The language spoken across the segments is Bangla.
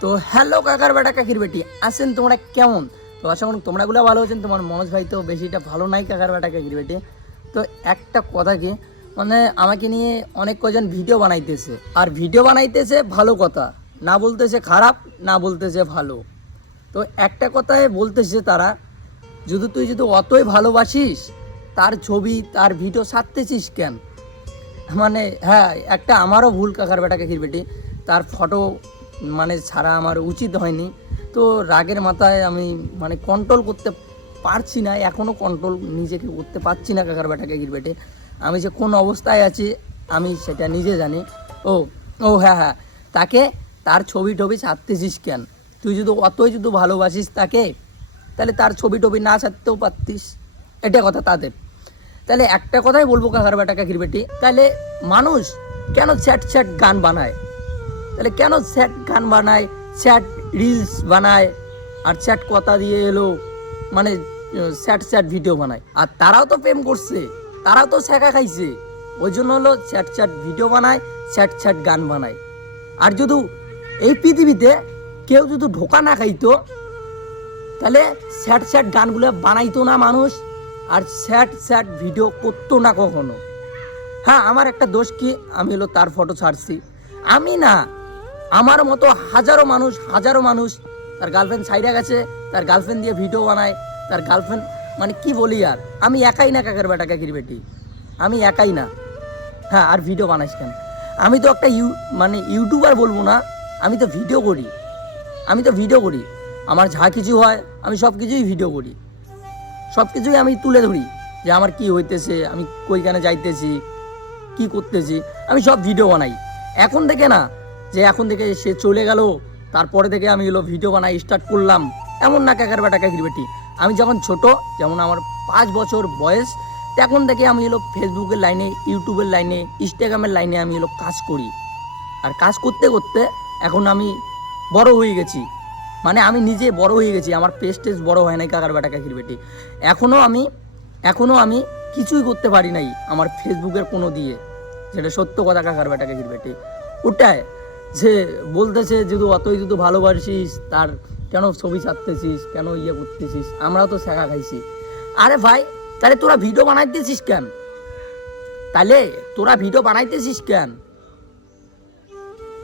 তো হ্যালো কাকার বেটা কাকির বেটি, আছেন তোমরা কেমন? তো আশা করি তোমরাগুলো ভালো আছেন। তোমার মনোজ ভাই তো বেশিটা ভালো নাই কাকার বেটা কাকির বেটি। তো একটা কথা কি, মানে আমাকে নিয়ে অনেক কজন ভিডিও বানাইতেছে, আর ভিডিও বানাইতেছে ভালো কথা, না বলতেছে খারাপ, না বলতেছে ভালো। তো একটা কথায় বলতেছে তারা, তুই অতই ভালোবাসিস, তার ছবি তার ভিডিও ছাড়তেছিস কেন? মানে হ্যাঁ, একটা আমারও ভুল কাকার বেটা কাকির বেটি, তার ফটো মানে ছাড়া আমার উচিত হয়নি। তো রাগের মাথায় আমি মানে কন্ট্রোল করতে পারছি না, এখনও কন্ট্রোল নিজেকে করতে পারছি না কাকার বেটা কাকির বেটে। আমি যে কোন অবস্থায় আছি আমি সেটা নিজে জানি। ও ও হ্যাঁ হ্যাঁ, তার ছবি টবি ছাড়তেছিস কেন? তুই অতই ভালোবাসিস তাকে, তাহলে তার ছবি টবি না ছাড়তেও পারতিস। এটা কথা তাদের। তাহলে একটা কথাই বলবো কাকার বেটা কাকির বেটি, তাহলে মানুষ কেন স্যাট গান বানায়? তাহলে কেন স্যাট গান বানায়, স্যাট রিলস বানায়, আর স্যাট কথা দিয়ে এলো মানে স্যাট ভিডিও বানায়? আর তারাও তো প্রেম করছে, তারাও তো শেখা খাইছে, ওই জন্য হলো স্যাট ভিডিও বানায়, স্যাট গান বানায়। আর যদি এই পৃথিবীতে কেউ যদি ঢোকা না খাইতো, তাহলে স্যাট গানগুলো বানাইতো না মানুষ, আর স্যাট ভিডিও করতো না কখনো। হ্যাঁ, আমার একটা দোষ কি, আমি হলো তার ফটো ছাড়ছি। আমি না, আমার মতো হাজারো মানুষ তার গার্লফ্রেন্ড ছাইড়া গেছে, তার গার্লফ্রেন্ড দিয়ে ভিডিও বানায়, তার গার্লফ্রেন্ড মানে কি বলি আর, আমি একাই না কাকের বেটা কাকির বেটি, আমি একাই না। হ্যাঁ, আর ভিডিও বানাইস কেন? আমি তো একটা ইউটিউবার বলবো না, আমি তো ভিডিও করি। আমার যা কিছু হয় আমি সব কিছুই ভিডিও করি, সব কিছুই আমি তুলে ধরি, যে আমার কি হইতেছে, আমি কইখানে যাইতেছি, কি করতেছি, আমি সব ভিডিও বানাই। এখন থেকে সে চলে গেল, তারপরে থেকে আমি হলো ভিডিও বানাই স্টার্ট করলাম, এমন না কাকার বেটা কাকির বেটি। আমি যখন ছোট, যেমন আমার 5 বছর বয়স, তখন থেকে আমি হলো ফেসবুকের লাইনে, ইউটিউবের লাইনে, ইনস্টাগ্রামের লাইনে আমি হলো কাজ করি। আর কাজ করতে করতে এখন আমি বড় হয়ে গেছি, মানে আমি নিজে বড় হয়ে গেছি, আমার পেজ বড় হয় নাই কাকার বেটা কাকির বেটি। এখনও আমি কিছুই করতে পারি নাই আমার ফেসবুকের কোনো দিয়ে, যেটা সত্য কথা কাকার বেটা কাকির বেটি। ওটাই যে বলতেছে, অতই ভালোবাসিস, তার কেন ছবি ছাড়তেছিস, কেন ইয়ে করতেছিস? আমরাও তো শেখা খাইছি। আরে ভাই, তাহলে তোরা ভিডিও বানাইতেছিস কেন?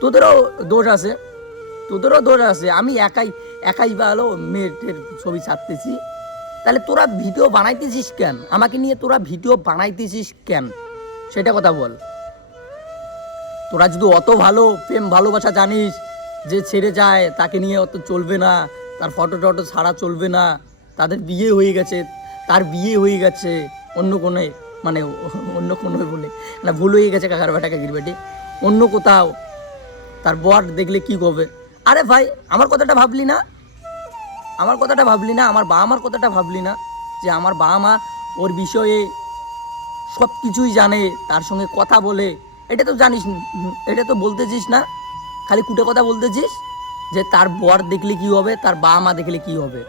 তোদেরও দোষ আছে। আমি একাই বা হলো মেয়েদের ছবি ছাড়তেছি, তাহলে তোরা ভিডিও বানাইতেছিস কেন? আমাকে নিয়ে তোরা ভিডিও বানাইতেছিস কেন, সেটা কথা বল। তোরা যদি অত ভালো প্রেম ভালোবাসা জানিস, যে ছেড়ে যায় তাকে নিয়ে অত চলবে না, তার ফটো টটো ছাড়া চলবে না, তার বিয়ে হয়ে গেছে অন্য কোনো, মানে অন্য কোনো বলে না, ভুল হয়ে গেছে কাকার বেটা কাকির বেটি, অন্য কোথাও, তার বর দেখলে কি করবে? আরে ভাই, আমার কথাটা ভাবলি না? আমার বাবা মার কথাটা ভাবলি না? যে আমার বাবা মা ওর বিষয়ে সব কিছুই জানে, তার সঙ্গে কথা বলে, এটা তো জানিস, এটা তো বলতেছিস না, খালি কুটে কথা বলতেছিস যে তার বর দেখলে কি হবে, তার বাবা মা দেখলে কি হবে।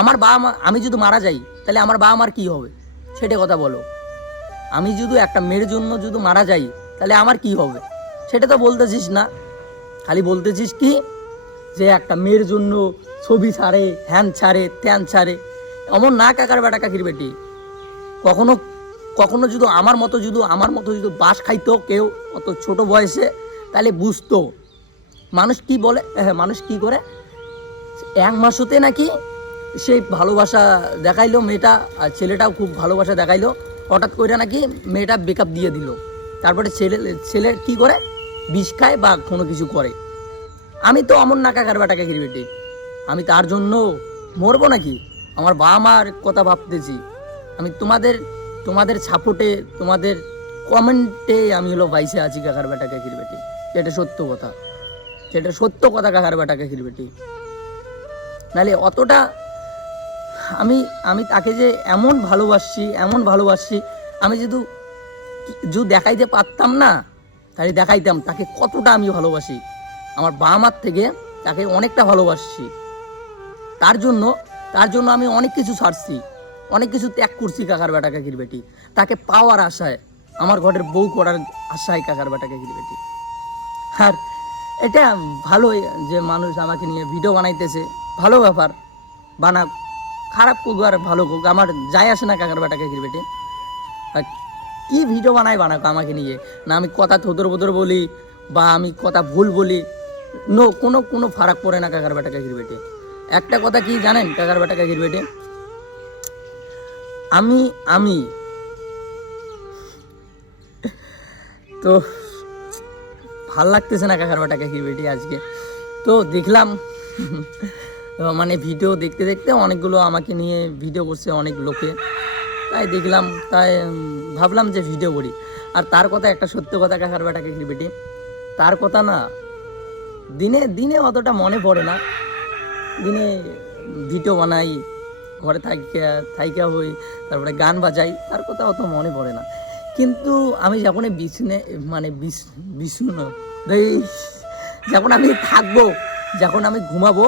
আমার বাবা মা, আমি যদি মারা যাই তাহলে আমার বাবা মার কি হবে, সেটা কথা বলো। আমি যদি একটা মেয়ের জন্য মারা যাই, তাহলে আমার কি হবে, সেটা তো বলতেছিস না। খালি বলতেছিস কি, যে একটা মেয়ের জন্য ছবি ছাড়ে, হ্যান ছাড়ে, ত্যান ছাড়ে। এমন না কাকার বেটা কাকির বেটি, কখনো যদি আমার মতো বাস খাইতো কেউ অত ছোট বয়সে, তাহলে বুঝতো মানুষ কি বলে। মানুষ কি করে, 1 মাস হতে নাকি সেই ভালোবাসা দেখাইলো মেয়েটা, আর ছেলেটাও খুব ভালোবাসা দেখাইলো, হঠাৎ করে নাকি মেয়েটা ব্রেকআপ দিয়ে দিল। তারপরে ছেলে কি করে, বিষ খায় বা কোনো কিছু করে। আমি তো অমন না কাকার বেটা কাকির বেটি, আমি তার জন্য মরবো নাকি? আমার বাবা মার কথা ভাবতেছি। আমি তোমাদের সাপোর্টে, তোমাদের কমেন্টে আমি হলো বাইসে আছি কাকার বেটা কাকির বেটি। এটা সত্য কথা কাকার বেটা কাকির বেটি। নাহলে অতটা আমি তাকে যে এমন ভালোবাসি, আমি যদি দেখাইতে পারতাম না, তাহলে দেখাইতাম তাকে কতটা আমি ভালোবাসি। আমার বাবা মার থেকে তাকে অনেকটা ভালোবাসছি। তার জন্য আমি অনেক কিছু ছাড়ছি, অনেক কিছু ত্যাগ করছি কাকার বেটা কাকির বেটি, তাকে পাওয়ার আশায়, আমার ঘরের বউ করার আশায় কাকার বেটা কাকির বেটি। আর এটা ভালো যে মানুষ আমাকে নিয়ে ভিডিও বানাইতেছে, ভালো ব্যাপার, বানাক, খারাপ করুক আর ভালো করুক, আমার যায় আসে না কাকার বেটা কাকির বেটে। আর কী ভিডিও বানায় বানাক আমাকে নিয়ে, না আমি কথা থোদর বোদর বলি বা আমি কথা ভুল বলি, কোনো ফারাক পড়ে না কাকার বেটা কাকির বেটে। একটা কথা কি জানেন কাকার বেটা কাকির বেটে, আমি তো ভাল লাগতেছে না কাকার বেটা কাকির বেটে আজকে। তো দেখলাম মানে ভিডিও দেখতে দেখতে অনেকগুলো আমাকে নিয়ে ভিডিও করছে অনেক লোকে, তাই দেখলাম, তাই ভাবলাম যে ভিডিও করি। আর তার কথা একটা সত্য কথা কাকার বেটা কাকির বেটে, তার কথা না দিনে দিনে অতটা মনে পড়ে না, দিনে ভিডিও বানাই, ঘরে থাইকা হই, তারপরে গান বাজাই, তার কথা অত মনে পড়ে না। কিন্তু আমি যখন যখন আমি থাকবো, যখন আমি ঘুমাবো,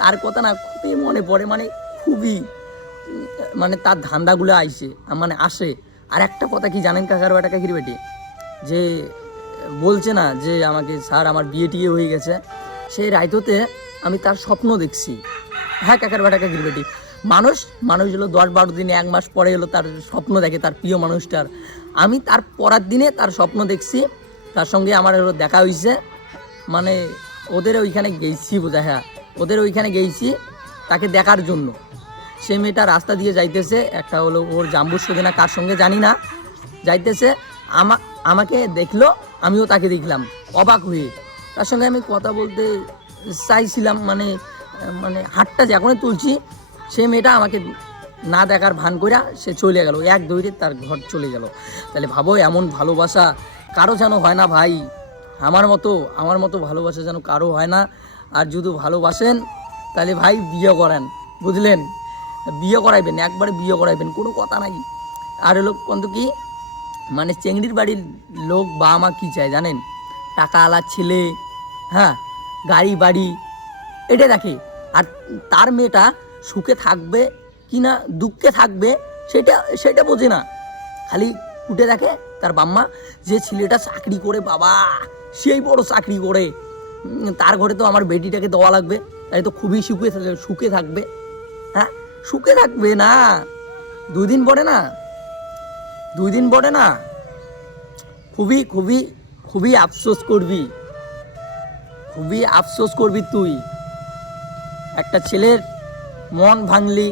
তার কথা না খুবই মনে পড়ে, মানে খুবই, মানে তার ধান্দাগুলো আসে। আর একটা কথা কি জানেন কাকার বেটা কাকির বেটে, যে বলছে না যে আমাকে স্যার আমার বিয়ে টিয়ে হয়ে গেছে, সেই রাইতোতে আমি তার স্বপ্ন দেখছি। হ্যাঁ কাকার বেটা কাকির বেটি, মানুষ হলো 10-12 দিনে 1 মাস পরে হলো তার স্বপ্ন দেখে তার প্রিয় মানুষটার। আমি তার পরের দিনে তার স্বপ্ন দেখছি, তার সঙ্গে আমার হলো দেখা হয়েছে, মানে ওদের ওইখানে গেছি বোঝা, হ্যাঁ ওদের ওইখানে গেছি তাকে দেখার জন্য। সে মেয়েটা রাস্তা দিয়ে যাইতেছে, একটা হলো ওর জাম্বুর সঙ্গে না কার সঙ্গে জানি না যাইতেছে, আমাকে দেখলো, আমিও তাকে দেখলাম অবাক হয়ে। তার সঙ্গে আমি কথা বলতে চাইছিলাম, মানে হাতটা যখনই তুলছি, সে মেয়েটা আমাকে না দেখার ভান করে সে চলে গেল, এক দৌড়ে তার ঘর চলে গেল। তাহলে ভাবো এমন ভালোবাসা কারো যেন হয় না ভাই, আমার মতো ভালোবাসা যেন কারো হয় না। আর যদি ভালোবাসেন তাহলে ভাই বিয়ে করেন, বুঝলেন, বিয়ে করাইবেন, একবারে বিয়ে করাইবেন, কোনো কথা নাই। আর হলো কিন্তু কি, মানে চেংড়ির বাড়ির লোক বা মা কী চায় জানেন, টাকা আলার ছেলে, হ্যাঁ গাড়ি বাড়ি, এটা দেখে। আর তার মেয়েটা সুখে থাকবে কি না দুঃখে থাকবে সেটা বোঝে না, খালি উঠে দেখে তার বাম্মা যে ছেলেটা চাকরি করে, বাবা সেই বড় চাকরি করে, তার ঘরে তো আমার বেটিটাকে দেওয়া লাগবে, তাই তো খুবই সুখে থাকবে। হ্যাঁ সুখে থাকবে না, 2 দিন পরে না খুবই খুবই খুবই আফসোস করবি তুই। একটা ছেলের মন ভাঙলি,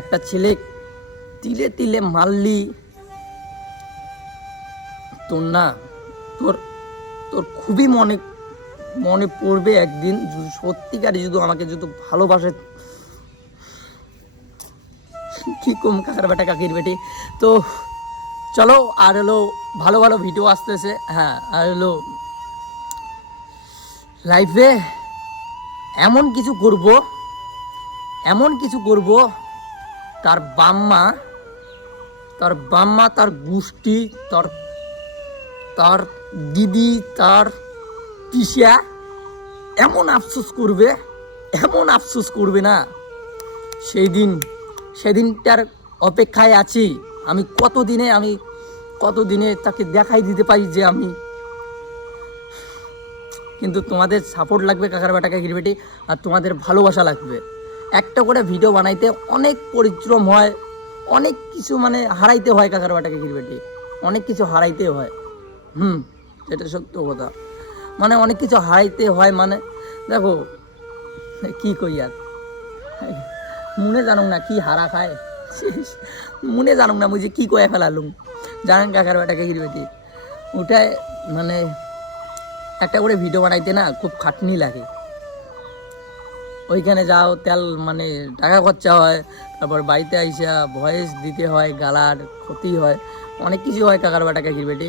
একটা ছেলে তিলে তিলে মারলি, তোর খুবই মনে পড়বে একদিন, সত্যিকারই যদি আমাকে যদি ভালোবাসে। কি কম কাকার বেটা কাকির বেটি। তো চলো, আর হলো ভালো ভালো ভিডিও আসতেছে, হ্যাঁ আর হলো লাইফে এমন কিছু করব, তার বাম্মা, তার গোষ্ঠী, তার দিদি, তার পিসা এমন আফসোস করবে না, সেদিনটার অপেক্ষায় আছি আমি। কতদিনে তাকে দেখাই দিতে পারি যে আমি। কিন্তু তোমাদের সাপোর্ট লাগবে কাকার বেটা কাকির বেটি, আর তোমাদের ভালোবাসা লাগবে। একটা করে ভিডিও বানাইতে অনেক পরিশ্রম হয়, অনেক কিছু মানে হারাইতে হয় কাকার বেটা কাকির বেটি, অনেক কিছু হারাইতে হয়। এটা সত্য কথা, মানে অনেক কিছু হারাইতে হয়। মানে দেখো কি কই আর, মনে জানুক না কি হারা খায়, মনে জানুক না মুঝে কি কয়ে ফেলালুম, জানেন কাকার বেটা কাকির বেটি। ওটাই মানে একটা করে ভিডিও বানাইতে না খুব খাটনি লাগে, ওইখানে যাও তেল মানে টাকা খরচা হয়, তারপর বাড়িতে আইসা ভয়েস দিতে হয়, গালার ক্ষতি হয়, অনেক কিছু হয় কাকার বেটা কাকির বেটি।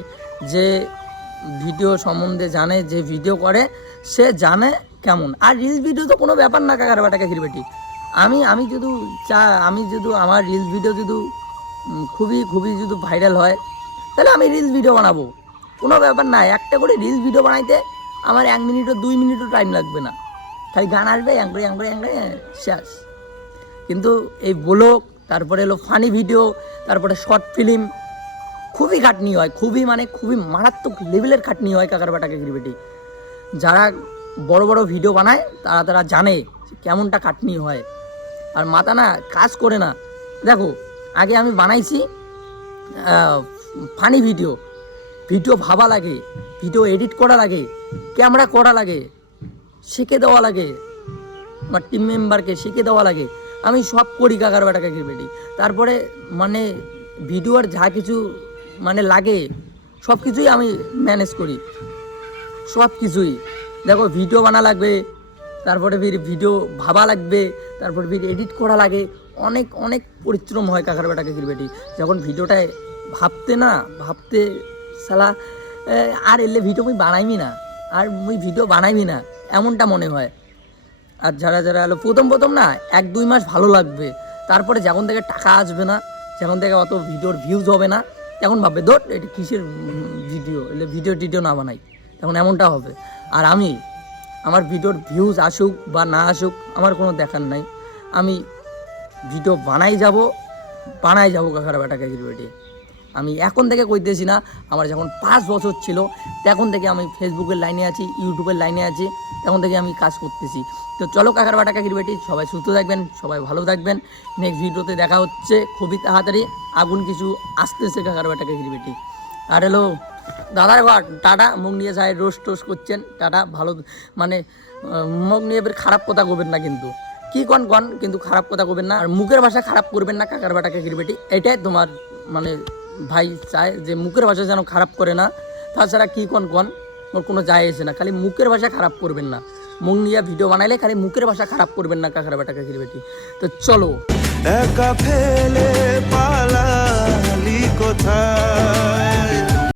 যে ভিডিও সম্বন্ধে জানে, যে ভিডিও করে সে জানে কেমন। আর রিলস ভিডিও তো কোনো ব্যাপার না কাকার বেটা কাকির বেটি। আমি যদি আমার রিলস ভিডিও যদি খুবই যদি ভাইরাল হয়, তাহলে আমি রিলস ভিডিও বানাবো, কোনো ব্যাপার না। একটা করে রিলস ভিডিও বানাইতে আমার 1 মিনিটও 2 মিনিটও টাইম লাগবে না, খালি গান আসবে অ্যাঙ্গরে শেষ। কিন্তু এই ব্লগ, তারপরে হলো ফানি ভিডিও, তারপরে শর্ট ফিল্ম, খুবই খাটনি হয়, খুবই মারাত্মক লেভেলের খাটনি হয় কাকার বেটা কাকির বেটি। যারা বড় বড় ভিডিও বানায় তারা জানে কেমনটা খাটনি হয়, আর মাথা না কাজ করে না। দেখো আগে আমি বানাইছি ফানি ভিডিও ভাবা লাগে, ভিডিও এডিট করা লাগে, ক্যামেরা করা লাগে, শিখে দেওয়া লাগে, আমার টিম মেম্বারকে শিখে দেওয়া লাগে। আমি সব করি কাকার বেটা কাকির বেটি। তারপরে মানে ভিডিওর যা কিছু মানে লাগে সব কিছুই আমি ম্যানেজ করি, সব কিছুই। দেখো ভিডিও বানা লাগবে, তারপরে ভিডিও ভাবা লাগবে, তারপরে এডিট করা লাগে, অনেক অনেক পরিশ্রম হয় কাকার বেটা কাকির বেটি। যখন ভিডিওটায় ভাবতে সালা আর এলে ভিডিও মুই বানাইবি না, আর মুই ভিডিও বানাইবি না এমনটা মনে হয়। আর যারা এলো প্রথম না 1-2 মাস ভালো লাগবে, তারপরে যখন থেকে টাকা আসবে না, যখন থেকে অত ভিডিওর ভিউজ হবে না, তখন ভাববে ধর এটা কিসের ভিডিও, এলে ভিডিও না বানাই, তখন এমনটা হবে। আর আমার ভিডিওর ভিউজ আসুক বা না আসুক আমার কোনো দেখার নাই, আমি ভিডিও বানাই যাব কাকার বেটা কাকির বেটি। আমি এখন থেকে কইতেছি না, আমার যখন 5 বছর ছিল তখন থেকে আমি ফেসবুকের লাইনে আছি, ইউটিউবের লাইনে আছি, তখন থেকে আমি কাজ করতেছি। তো চলো কাকার বেটা কাকির বেটি, সবাই সুস্থ থাকবেন, সবাই ভালো থাকবেন। নেক্সট ভিডিওতে দেখা হচ্ছে খুবই তাড়াতাড়ি। আগুন কিছু আসতেছে কাকার বেটা কাকির বেটি। আর হলো দাদার ঘর টাটা, মুখ নিয়ে যায় রোস্ট করছেন, টাটা। ভালো মানে মুখ নিয়ে এবার খারাপ কথা কবেন না, কিন্তু কি কন কিন্তু খারাপ কথা কবেন না, আর মুখের ভাষা খারাপ করবেন না কাকার বেটা কাকির বেটি। এটাই তোমার মানে ভাই চায় যে মুখের ভাষা যেন খারাপ করে না, তাছাড়া কি কন ওর কোনো যায় আসে না। খালি মুখের ভাষা খারাপ করবেন না, মুখ নিয়ে ভিডিও বানাইলে খালি মুখের ভাষা খারাপ করবেন না কাকার বেটা কাকির বেটি। তো চলো একা ফেলে পালালি কোথায়।